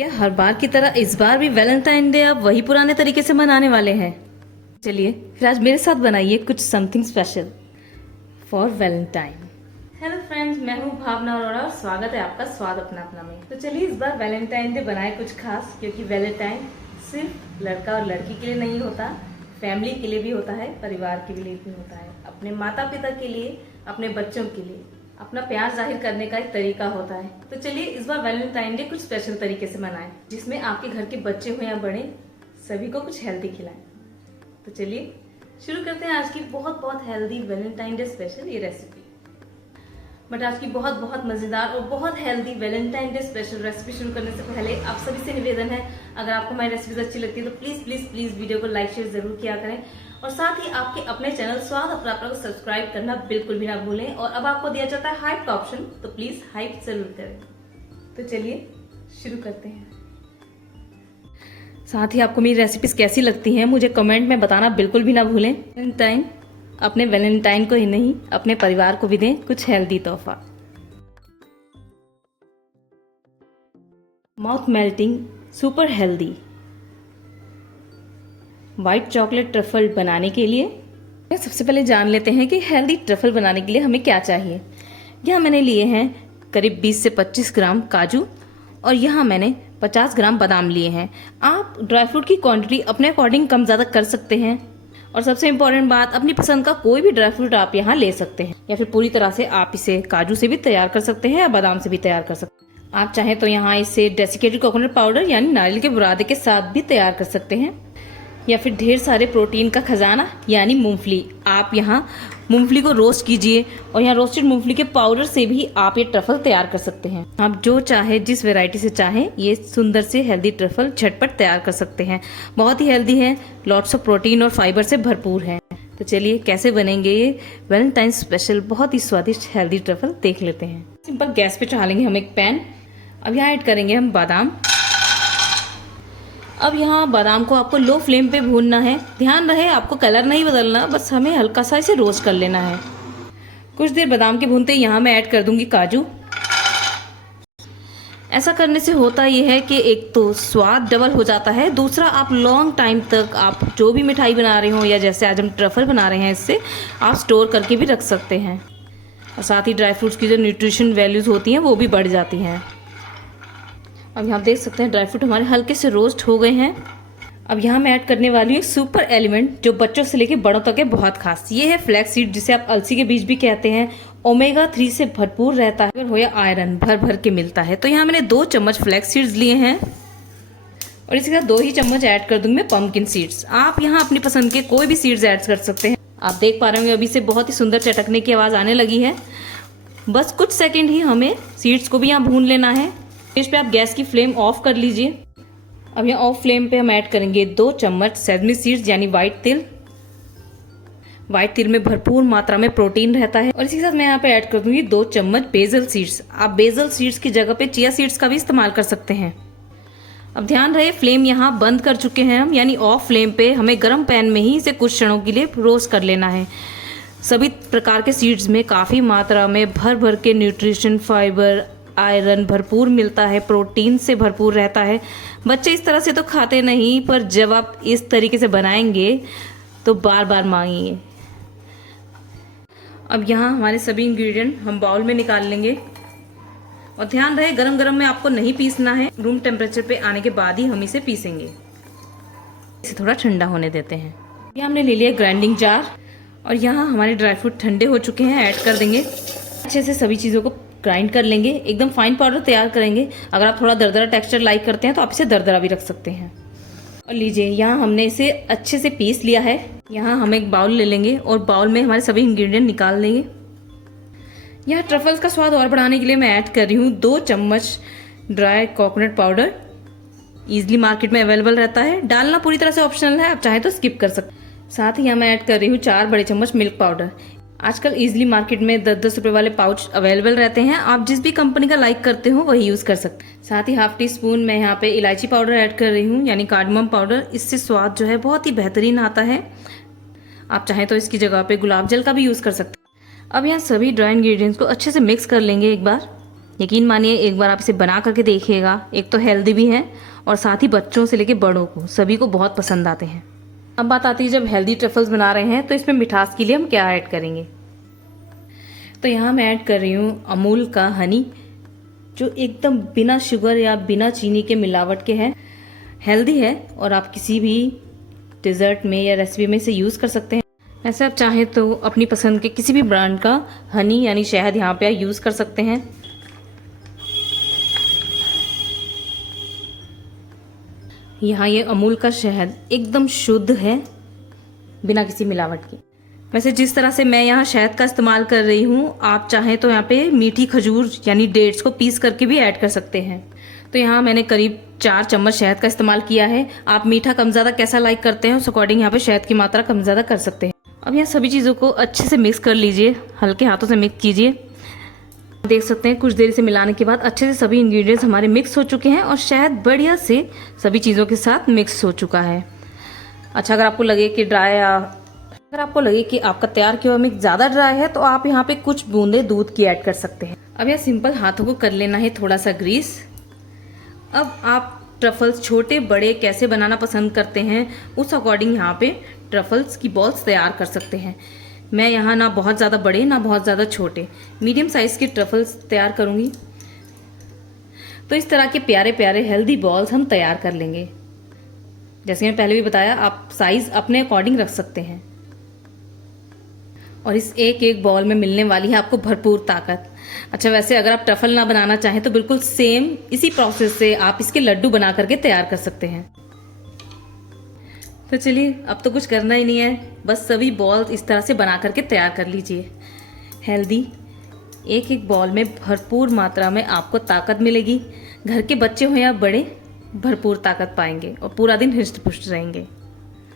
क्या हर बार की तरह इस बार भी वैलेंटाइन डे आप वही पुराने तरीके से मनाने वाले हैं? चलिए फिर आज मेरे साथ बनाइए कुछ something special for Valentine. Hello friends, मैं हूँ भावना अरोड़ा और स्वागत है आपका स्वाद अपना अपना में। तो चलिए इस बार वैलेंटाइन डे बनाए कुछ खास, क्योंकि वैलेंटाइन सिर्फ लड़का और लड़की के लिए नहीं होता, फैमिली के लिए भी होता है, परिवार के लिए भी होता है, अपने माता पिता के लिए, अपने बच्चों के लिए अपना प्यार जाहिर करने का एक तरीका होता है। तो चलिए इस बार वैलेंटाइन डे कुछ स्पेशल तरीके से मनाएं, जिसमें आपके घर के बच्चे हो या बड़े, सभी को कुछ हेल्दी खिलाएं। तो चलिए शुरू करते हैं आज की बहुत बहुत हेल्दी वैलेंटाइन डे स्पेशल ये रेसिपी। बट आज की बहुत बहुत मजेदार और बहुत healthy Valentine day special recipe शुरू करने से पहले आप सभी से निवेदन है, अगर आपको हमारी रेसिपीज अच्छी लगती है तो प्लीज प्लीज प्लीज वीडियो को लाइक शेयर जरूर किया करें, और साथ ही आपके अपने चैनल स्वाद अपना को सब्सक्राइब करना बिल्कुल भी ना भूलें। और अब आपको दिया जाता है हाइप का ऑप्शन, तो प्लीज हाइप जरूर करें। तो चलिए शुरू करते हैं। साथ ही आपको मेरी रेसिपीज कैसी लगती हैं मुझे कमेंट में बताना बिल्कुल भी ना भूलें। वैलेंटाइन अपने वैलेंटाइन को ही नहीं, अपने परिवार को भी दें कुछ हेल्दी तोहफा। Mouth melting super healthy white chocolate truffle बनाने के लिए सबसे पहले जान लेते हैं कि हेल्दी ट्रफल बनाने के लिए हमें क्या चाहिए। यहाँ मैंने लिए हैं करीब 20 से 25 ग्राम काजू, और यहाँ मैंने 50 ग्राम बादाम लिए हैं। आप ड्राई फ्रूट की क्वांटिटी अपने अकॉर्डिंग कम ज़्यादा कर सकते हैं, और सबसे इम्पोर्टेंट बात, अपनी पसंद का कोई भी ड्राई फ्रूट आप यहाँ ले सकते हैं, या फिर पूरी तरह से आप इसे काजू से भी तैयार कर सकते हैं या बादाम से भी तैयार कर सकते हैं। आप चाहें तो यहाँ इसे डेसिकेटेड कोकोनट पाउडर यानी नारियल के बुरादे के साथ भी तैयार कर सकते हैं, या फिर ढेर सारे प्रोटीन का खजाना यानी मूंगफली। आप यहाँ मूंगफली को रोस्ट कीजिए, और यहाँ रोस्टेड मूंगफली के पाउडर से भी आप ये ट्रफल तैयार कर सकते हैं। आप जो चाहे, जिस वैरायटी से चाहें, ये सुंदर से हेल्दी ट्रफल झटपट तैयार कर सकते हैं। बहुत ही हेल्दी है, लॉट्स ऑफ प्रोटीन और फाइबर से भरपूर है। तो चलिए कैसे बनेंगे ये वैलेंटाइन स्पेशल बहुत ही स्वादिष्ट हेल्दी ट्रफल देख लेते हैं। सिंपल गैस पे चढ़ा लेंगे हम एक पैन। अब यहाँ ऐड करेंगे हम बादाम। अब यहाँ बादाम को आपको लो फ्लेम पे भूनना है। ध्यान रहे आपको कलर नहीं बदलना, बस हमें हल्का सा इसे रोस्ट कर लेना है। कुछ देर बादाम के भूनते ही यहाँ मैं ऐड कर दूंगी काजू। ऐसा करने से होता ये है कि एक तो स्वाद डबल हो जाता है, दूसरा आप लॉन्ग टाइम तक आप जो भी मिठाई बना रहे हो, या जैसे आज हम ट्रफल बना रहे हैं, इससे आप स्टोर करके भी रख सकते हैं। और साथ ही ड्राई फ्रूट्स की जो न्यूट्रिशन वैल्यूज होती हैं वो भी बढ़ जाती हैं। अब यहाँ देख सकते हैं ड्राई फ्रूट हमारे हल्के से रोस्ट हो गए हैं। अब यहाँ मैं ऐड करने वाली हूँ सुपर एलिमेंट, जो बच्चों से लेकर बड़ों तक है बहुत खास। ये है फ्लैक्स सीड, जिसे आप अलसी के बीज भी कहते हैं। ओमेगा 3 से भरपूर रहता है, हो या आयरन भर भर के मिलता है। तो यहाँ मैंने 2 चम्मच फ्लैक्स सीड्स लिए हैं, और इसके साथ 2 ही चम्मच ऐड कर दूंगी मैं पंपकिन सीड्स। आप यहाँ अपनी पसंद के कोई भी सीड्स ऐड कर सकते हैं। आप देख पा रहे होंगे अभी से बहुत ही सुंदर चटकने की आवाज़ आने लगी है। बस कुछ सेकेंड ही हमें सीड्स को भी यहाँ भून लेना है। इस पे आप गैस की फ्लेम ऑफ कर लीजिए। अब यहाँ ऑफ फ्लेम पे हम ऐड करेंगे 2 चम्मच सेसमी सीड्स यानी व्हाइट तिल। व्हाइट तिल में भरपूर मात्रा में प्रोटीन रहता है। और इसी के साथ मैं यहाँ पे ऐड कर दूंगी 2 चम्मच बेसल सीड्स। आप बेसल सीड्स की जगह पे चिया सीड्स का भी इस्तेमाल कर सकते हैं। अब ध्यान रहे फ्लेम यहाँ बंद कर चुके हैं हम, यानी ऑफ फ्लेम पे हमें गर्म पैन में ही इसे कुछ क्षणों के लिए रोस्ट कर लेना है। सभी प्रकार के सीड्स में काफ़ी मात्रा में भर भर के न्यूट्रिशन, फाइबर, आयरन भरपूर मिलता है, प्रोटीन से भरपूर रहता है। बच्चे इस तरह से तो खाते नहीं, पर जब आप इस तरीके से बनाएंगे तो बार बार मांगेंगे। अब यहाँ हमारे सभी इंग्रेडिएंट हम बाउल में निकाल लेंगे, और ध्यान रहे गरम गरम में आपको नहीं पीसना है, रूम टेम्परेचर पे आने के बाद ही हम इसे पीसेंगे। इसे थोड़ा ठंडा होने देते हैं। यहाँ हमने ले लिया ग्राइंडिंग जार, और यहाँ हमारे ड्राई फ्रूट ठंडे हो चुके हैं, ऐड कर देंगे। अच्छे से सभी चीज़ों को ग्राइंड कर लेंगे, एकदम फाइन पाउडर तैयार करेंगे। अगर आप थोड़ा दरदरा टेक्सचर लाइक करते हैं तो आप इसे दरदरा भी रख सकते हैं। और लीजिए यहाँ हमने इसे अच्छे से पीस लिया है। यहाँ हम एक बाउल ले लेंगे, और बाउल में हमारे सभी इंग्रेडिएंट निकाल लेंगे। यहाँ ट्रफल्स का स्वाद और बढ़ाने के लिए मैं ऐड कर रही हूँ 2 चम्मच dry coconut powder. Easily market में अवेलेबल रहता है, डालना पूरी तरह से ऑप्शनल है, आप चाहे तो स्किप कर सकते हैं। साथ ही यहाँ मैं ऐड कर रही हूँ 4 बड़े चम्मच मिल्क पाउडर। आजकल इजीली मार्केट में 10-10 रुपए वाले पाउच अवेलेबल रहते हैं, आप जिस भी कंपनी का लाइक करते हो वही यूज़ कर सकते हैं। साथ ही हाफ टी स्पून मैं यहाँ पे इलायची पाउडर ऐड कर रही हूँ, यानी कार्डमम पाउडर। इससे स्वाद जो है बहुत ही बेहतरीन आता है। आप चाहें तो इसकी जगह पे गुलाब जल का भी यूज़ कर सकते हैं। अब यहाँ सभी ड्राई इंग्रेडिएंट्स को अच्छे से मिक्स कर लेंगे एक बार। यकीन मानिए एक बार आप इसे बना करके देखिएगा। एक तो हेल्दी भी है और साथ ही बच्चों से लेके बड़ों को सभी को बहुत पसंद आते हैं। अब बात आती है जब हेल्दी ट्रफल्स बना रहे हैं तो इसमें मिठास के लिए हम क्या ऐड करेंगे। तो यहाँ मैं ऐड कर रही हूँ अमूल का हनी, जो एकदम बिना शुगर या बिना चीनी के मिलावट के है, हेल्दी है और आप किसी भी डिज़र्ट में या रेसिपी में इसे यूज़ कर सकते हैं। ऐसे आप चाहें तो अपनी पसंद के किसी भी ब्रांड का हनी यानी शहद यहाँ पे यूज़ कर सकते हैं। यहाँ ये अमूल का शहद एकदम शुद्ध है, बिना किसी मिलावट के। वैसे जिस तरह से मैं यहाँ शहद का इस्तेमाल कर रही हूँ, आप चाहें तो यहाँ पे मीठी खजूर यानी डेट्स को पीस करके भी ऐड कर सकते हैं। तो यहाँ मैंने करीब 4 चम्मच शहद का इस्तेमाल किया है। आप मीठा कम ज़्यादा कैसा लाइक करते हैं उस अकॉर्डिंग यहाँ पे शहद की मात्रा कम ज़्यादा कर सकते हैं। अब यहाँ सभी चीज़ों को अच्छे से मिक्स कर लीजिए, हल्के हाथों से मिक्स कीजिए। देख सकते हैं कुछ देर से मिलाने के बाद अच्छे से सभी इंग्रेडिएंट्स हमारे मिक्स हो चुके हैं और शहद बढ़िया से सभी चीज़ों के साथ मिक्स हो चुका है। अच्छा, अगर आपको लगे कि आपका तैयार किया हुआ मिक्स ज़्यादा ड्राई है तो आप यहाँ पे कुछ बूंदे दूध की ऐड कर सकते हैं। अब यह सिंपल हाथों को कर लेना है थोड़ा सा ग्रीस। अब आप ट्रफल्स छोटे बड़े कैसे बनाना पसंद करते हैं उस अकॉर्डिंग यहाँ पे ट्रफल्स की बॉल्स तैयार कर सकते हैं। मैं यहाँ ना बहुत ज़्यादा बड़े ना बहुत ज़्यादा छोटे, मीडियम साइज़ के ट्रफल्स तैयार करूँगी। तो इस तरह के प्यारे प्यारे हेल्दी बॉल्स हम तैयार कर लेंगे। जैसे मैं पहले भी बताया, आप साइज़ अपने अकॉर्डिंग रख सकते हैं। और इस एक एक बॉल में मिलने वाली है आपको भरपूर ताकत। अच्छा, वैसे अगर आप ट्रफल ना बनाना चाहें तो बिल्कुल सेम इसी प्रोसेस से आप इसके लड्डू बना करके तैयार कर सकते हैं। तो चलिए, अब तो कुछ करना ही नहीं है, बस सभी बॉल इस तरह से बना करके तैयार कर लीजिए। हेल्दी एक एक बॉल में भरपूर मात्रा में आपको ताकत मिलेगी। घर के बच्चे हो या बड़े, भरपूर ताकत पाएंगे और पूरा दिन हृष्ट पुष्ट रहेंगे।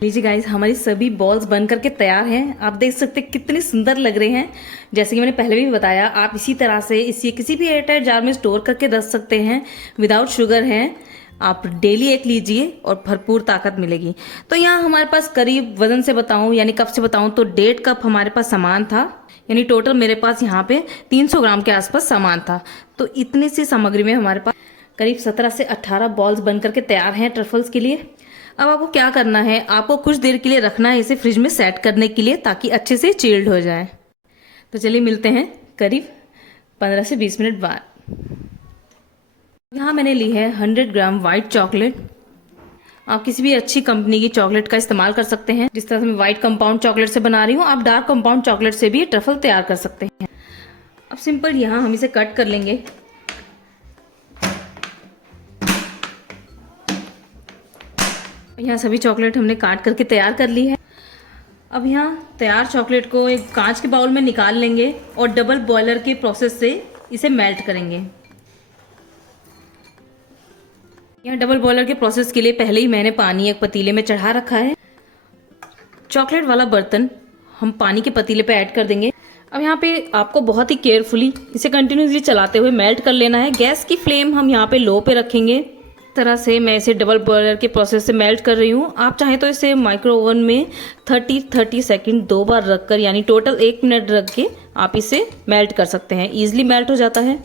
लीजिए गाइस, हमारी सभी बॉल्स बन करके तैयार हैं। आप देख सकते हैं कितने सुंदर लग रहे हैं। जैसे कि मैंने पहले भी बताया, आप इसी तरह से इसी किसी भी एयरटाइट जार में स्टोर करके रख सकते हैं। विदाउट शुगर है, आप डेली एक लीजिए और भरपूर ताकत मिलेगी। तो यहाँ हमारे पास करीब वजन से बताऊँ यानी कप से बताऊँ तो 1.5 कप हमारे पास सामान था, यानी टोटल मेरे पास यहाँ पे 300 ग्राम के आसपास सामान था। तो इतनी सी सामग्री में हमारे पास करीब 17 से 18 बॉल्स बन करके तैयार हैं ट्रफल्स के लिए। अब आपको क्या करना है, आपको कुछ देर के लिए रखना है इसे फ्रिज में सेट करने के लिए, ताकि अच्छे से चिल्ड हो जाए। तो चलिए मिलते हैं करीब 15 से 20 मिनट बाद। यहाँ मैंने ली है 100 ग्राम वाइट चॉकलेट। आप किसी भी अच्छी कंपनी की चॉकलेट का इस्तेमाल कर सकते हैं। जिस तरह से मैं वाइट कंपाउंड चॉकलेट से बना रही हूँ, आप डार्क कंपाउंड चॉकलेट से भी ट्रफल तैयार कर सकते हैं। अब सिंपल यहाँ हम इसे कट कर लेंगे। यहाँ सभी चॉकलेट हमने काट करके तैयार कर ली है। अब यहाँ तैयार चॉकलेट को एक कांच के बाउल में निकाल लेंगे और डबल बॉयलर के प्रोसेस से इसे मेल्ट करेंगे। यहाँ डबल बॉयलर के प्रोसेस के लिए पहले ही मैंने पानी एक पतीले में चढ़ा रखा है। चॉकलेट वाला बर्तन हम पानी के पतीले पे ऐड कर देंगे। अब यहाँ पे आपको बहुत ही केयरफुली इसे कंटिन्यूसली चलाते हुए मेल्ट कर लेना है। गैस की फ्लेम हम यहाँ पे लो पे रखेंगे। इस तरह से मैं इसे डबल बॉयलर के प्रोसेस से मेल्ट कर रही हूँ। आप चाहें तो इसे माइक्रो ओवन में 30 सेकंड 2 बार रखकर यानी टोटल 1 मिनट रख के आप इसे मेल्ट कर सकते हैं। ईजिली मेल्ट हो जाता है।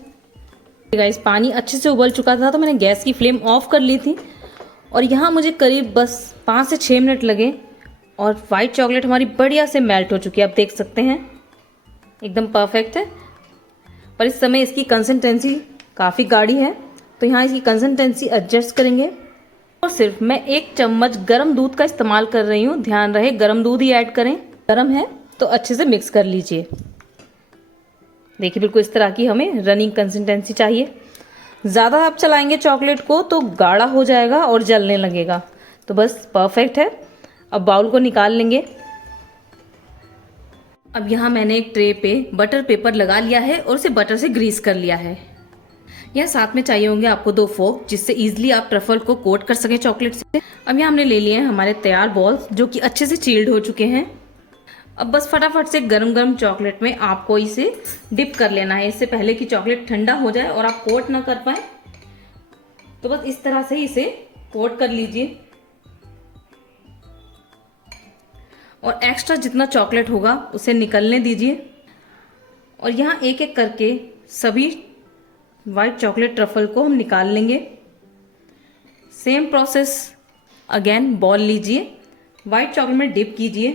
गाइस, पानी अच्छे से उबल चुका था तो मैंने गैस की फ्लेम ऑफ कर ली थी और यहाँ मुझे करीब बस 5 से 6 मिनट लगे और वाइट चॉकलेट हमारी बढ़िया से मेल्ट हो चुकी है। आप देख सकते हैं एकदम परफेक्ट है। पर इस समय इसकी कंसिस्टेंसी काफ़ी गाढ़ी है, तो यहाँ इसकी कंसिस्टेंसी एडजस्ट करेंगे। और सिर्फ मैं 1 चम्मच गर्म दूध का इस्तेमाल कर रही हूँ। ध्यान रहे गर्म दूध ही ऐड करें। गर्म है तो अच्छे से मिक्स कर लीजिए। देखिए बिल्कुल इस तरह की हमें रनिंग कंसिस्टेंसी चाहिए। ज़्यादा आप चलाएंगे चॉकलेट को तो गाढ़ा हो जाएगा और जलने लगेगा। तो बस परफेक्ट है। अब बाउल को निकाल लेंगे। अब यहाँ मैंने एक ट्रे पे बटर पेपर लगा लिया है और उसे बटर से ग्रीस कर लिया है। यह साथ में चाहिए होंगे आपको 2 फोर्क, जिससे इजीली आप ट्रफल को कोट कर सकें चॉकलेट से। अब यहाँ हमने ले लिए हैं हमारे तैयार बॉल्स, जो कि अच्छे से चिल्ड हो चुके हैं। अब बस फटाफट से गरम गरम चॉकलेट में आपको इसे डिप कर लेना है, इससे पहले कि चॉकलेट ठंडा हो जाए और आप कोट ना कर पाए। तो बस इस तरह से इसे कोट कर लीजिए और एक्स्ट्रा जितना चॉकलेट होगा उसे निकलने दीजिए। और यहाँ एक एक करके सभी वाइट चॉकलेट ट्रफल को हम निकाल लेंगे। सेम प्रोसेस अगेन, बॉल लीजिए, वाइट चॉकलेट में डिप कीजिए,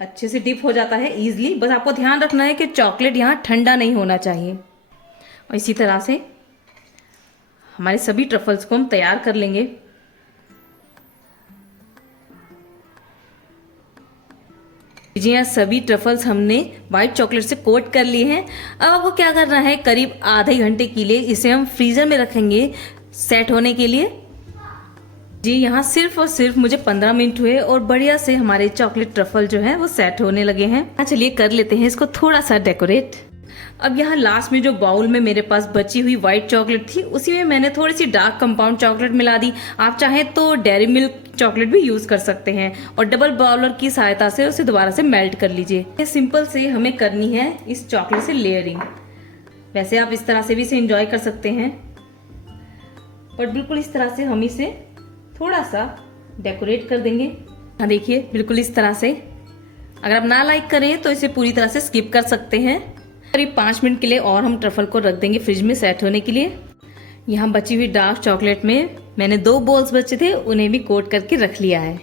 अच्छे से डिप हो जाता है इजीली। बस आपको ध्यान रखना है कि चॉकलेट यहाँ ठंडा नहीं होना चाहिए। और इसी तरह से हमारे सभी ट्रफल्स को हम तैयार कर लेंगे। जी यहाँ सभी ट्रफल्स हमने वाइट चॉकलेट से कोट कर लिए हैं। अब आपको क्या करना है, करीब आधे घंटे के लिए इसे हम फ्रीजर में रखेंगे सेट होने के लिए। जी यहाँ सिर्फ और सिर्फ मुझे 15 मिनट हुए और बढ़िया से हमारे चॉकलेट ट्रफल जो है वो सेट होने लगे हैं। चलिए कर लेते हैं इसको थोड़ा सा डेकोरेट। अब यहाँ लास्ट में जो बाउल में मेरे पास बची हुई वाइट चॉकलेट थी, उसी में मैंने थोड़ी सी डार्क कंपाउंड चॉकलेट मिला दी। आप चाहें तो डेयरी मिल्क चॉकलेट भी यूज कर सकते हैं और डबल बाउलर की सहायता से उसे दोबारा से मेल्ट कर लीजिए। ये सिंपल से हमें करनी है इस चॉकलेट से लेयरिंग। वैसे आप इस तरह से भी इसे एंजॉय कर सकते हैं, और बिल्कुल इस तरह से हम इसे थोड़ा सा डेकोरेट कर देंगे। हाँ देखिए, बिल्कुल इस तरह से। अगर आप ना लाइक करें तो इसे पूरी तरह से स्किप कर सकते हैं। करीब 5 मिनट के लिए और हम ट्रफल को रख देंगे फ्रिज में सेट होने के लिए। यहाँ बची हुई डार्क चॉकलेट में मैंने 2 बॉल्स बचे थे, उन्हें भी कोट करके रख लिया है।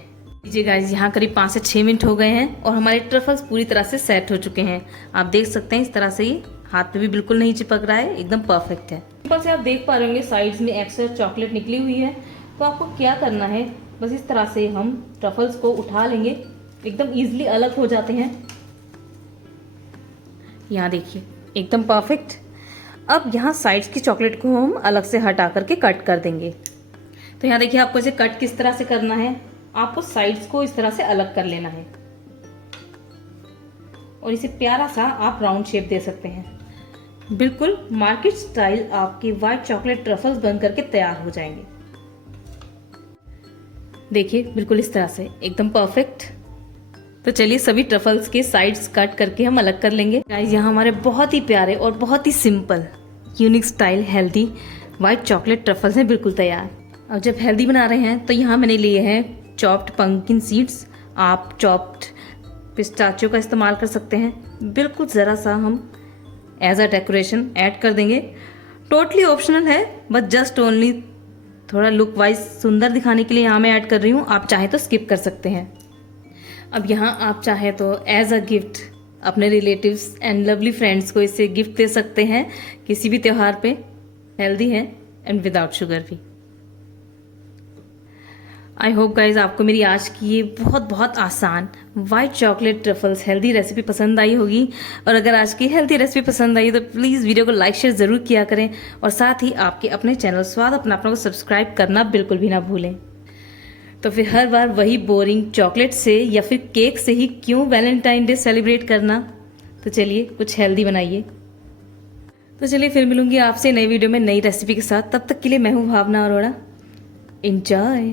लीजिए गाइस, यहाँ करीब 5 से 6 मिनट हो गए हैं और हमारे ट्रफल्स पूरी तरह से सेट हो चुके हैं। आप देख सकते हैं इस तरह से ये हाथ पे भी बिल्कुल नहीं चिपक रहा है, एकदम परफेक्ट है। ऊपर से आप देख पा रहे होंगे साइड्स में एक्स्ट्रा चॉकलेट निकली हुई है। तो आपको क्या करना है, बस इस तरह से हम ट्रफल्स को उठा लेंगे, एकदम इजीली अलग हो जाते हैं। यहाँ देखिए एकदम परफेक्ट। अब यहाँ साइड्स की चॉकलेट को हम अलग से हटा करके कट कर देंगे। तो यहाँ देखिए आपको इसे कट किस तरह से करना है, आपको साइड्स को इस तरह से अलग कर लेना है और इसे प्यारा सा आप राउंड शेप दे सकते हैं। बिल्कुल मार्केट स्टाइल आपके व्हाइट चॉकलेट ट्रफल्स बन करके तैयार हो जाएंगे। देखिए बिल्कुल इस तरह से एकदम परफेक्ट। तो चलिए सभी ट्रफल्स के साइड्स कट करके हम अलग कर लेंगे। गाइस यहाँ हमारे बहुत ही प्यारे और बहुत ही simple unique style healthy white chocolate truffles हैं बिल्कुल तैयार। और जब हेल्दी बना रहे हैं तो यहाँ मैंने लिए हैं चॉप्ड पंकिन सीड्स। आप चॉप्ड पिस्ताचियो का इस्तेमाल कर सकते हैं। बिल्कुल ज़रा सा हम एज अ डेकोरेशन ऐड कर देंगे। टोटली ऑप्शनल है, बट जस्ट ओनली थोड़ा लुक वाइज सुंदर दिखाने के लिए यहाँ मैं ऐड कर रही हूँ। आप चाहे तो स्किप कर सकते हैं। अब यहाँ आप चाहे तो एज अ गिफ्ट अपने रिलेटिव्स एंड लवली फ्रेंड्स को इसे गिफ्ट दे सकते हैं किसी भी त्यौहार पे। हेल्दी है एंड विदाउट शुगर भी। आई होप गाइज आपको मेरी आज की ये बहुत आसान white chocolate truffles healthy recipe पसंद आई होगी। और अगर आज की हेल्दी रेसिपी पसंद आई तो प्लीज़ वीडियो को लाइक शेयर ज़रूर किया करें, और साथ ही आपके अपने चैनल स्वाद अपना को सब्सक्राइब करना बिल्कुल भी ना भूलें। तो फिर हर बार वही बोरिंग चॉकलेट से या फिर केक से ही क्यों वैलेंटाइन डे सेलिब्रेट करना। तो चलिए कुछ हेल्दी बनाइए। तो चलिए फिर मिलूंगी आपसे नई वीडियो में नई रेसिपी के साथ। तब तक के लिए मैं हूँ भावना अरोड़ा। एंजॉय।